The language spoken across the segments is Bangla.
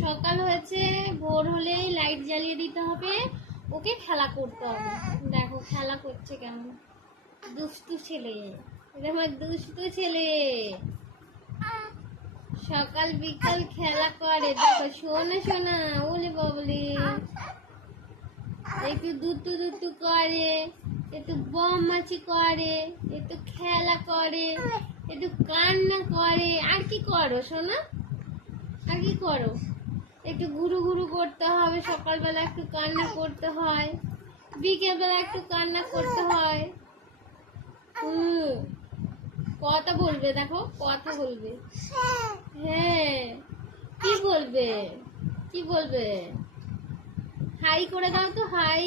সকাল হয়েছে, ভোর লাইট জ্বালিয়ে দিতে হবে, ওকে খেলা করতে হবে। দেখো, খেলা করছে কেমন? দুষ্টু ছেলে। আমার দুষ্টু ছেলে। সকাল বিকাল খেলা করে। দেখো, শোনা শোনা, ওলে বাবলি একটু দুতু দুতু করে। একটু বমাচি করে, একটু খেলা করে, একটু কান্না করে। আর কি করো সোনা আর কি করো? একটু ঘুরু ঘুরু করতে হবে, সকালবেলা একটু কান্না করতে হয়, বিকেলবেলা একটু কান্না করতে হয়। হুম, কথা বলবে, দেখো, কথা বলবে। হ্যাঁ কি বলবে? কি বলবে? হাই করে দাও তো, হাই।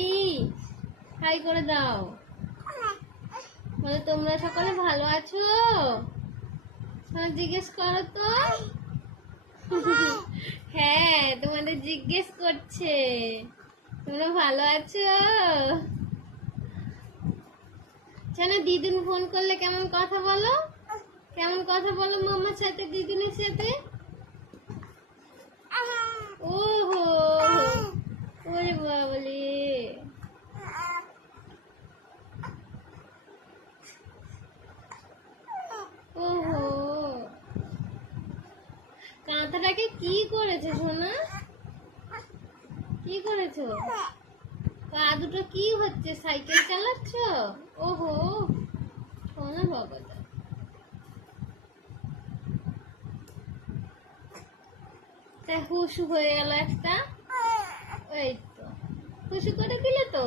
হাই করে দাও। বলে তোমরা সকলে ভালো আছো? হ্যাঁ, জিজ্ঞেস করো তো। হ্যাঁ। তোমাদের জিজ্ঞেস করছে। তোমরা ভালো আছো? জানো দিদুন ফোন করলে কেমন কথা বলো? কেমন কথা বলো মামার সাথে দিদুনের সাথে ওহো ওরে বাবলে ওহো কাঁথাটাকে কি করেছে সোনা? কি করেছ? পা দুটো কি হচ্ছে? সাইকেল চালাচ্ছ? ওহো, সোনা বাবাটা তা হুসু হয়ে গেল একটা। ওই তো। খুশি করে দিলে তো?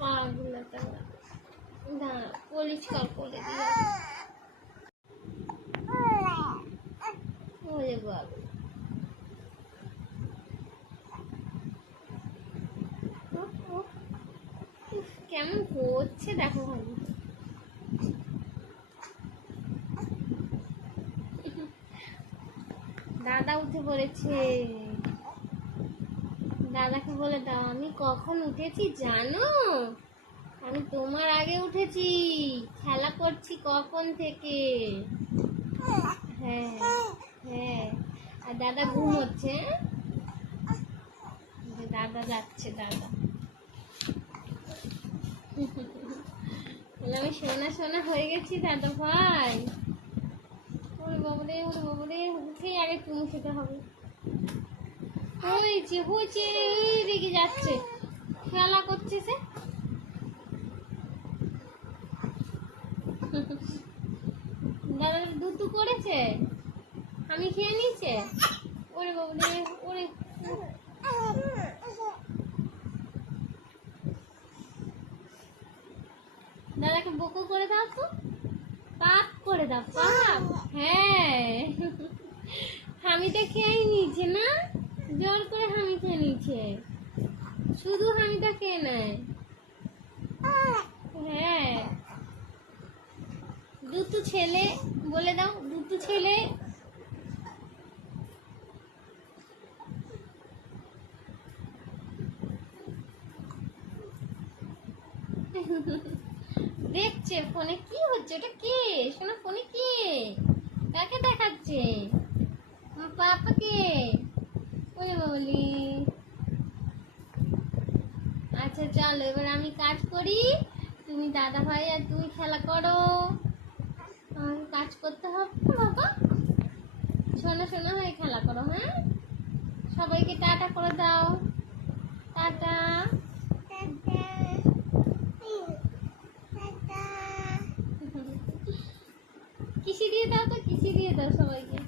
পাগুলো না পরিষ্কার করে দিলাম ওরে বাবা উফ, উফ, উফ, কেমন করছে দেখো ভালো দাদা উঠে পড়েছে। দাদাকে বলে দাও, আমি কখন উঠেছি জানো? আমি তোমার আগে উঠেছি। খেলা করছি কখন থেকে? হ্যাঁ হ্যাঁ। আর দাদা ঘুমোচ্ছে হ্যাঁ? দাদা যাচ্ছে, দাদা। আমি সোনা সোনা হয়ে গেছি দাদা ভাই। ওরে বাবরে ওরে বাবরে উঠেই আগে তুমি খেতে হবে। হয়েছে হয়েছে এই রেগে যাচ্ছে। খেলা করছে সে। দাদা দুধ করেছে। আমি খেয়ে নিয়েছে? ওরে বাবরে ওরে দাদাকে বকো করে দাও তো। পাপ করে দাও পাপ হ্যাঁ। হামিটা খেয়ে নিয়েছে না? জোর করে হামি খেয়ে নিয়েছে। শুধু হামিটা খেয়ে নেয়। হ্যাঁ। দুটো ছেলে, বলে দাও, দুটো ছেলে। দেখছে ফোনে কি হচ্ছে? ওটা কে? শোনা, ফোনে কে? কাকে দেখাচ্ছে? পাপাকে ওরে বলি আচ্ছা চলো, এবার আমি কাজ করি। তুমি দাদা ভাই আর তুমি খেলা করো। কাজ করতে হবে বাবা? শোনা শোনা, হয়ে, খেলা করো হ্যাঁ? সবাইকে টাটা করে দাও। কিসি দিয়ে দাও তো? কিসি দিয়ে দাও সবাইকে?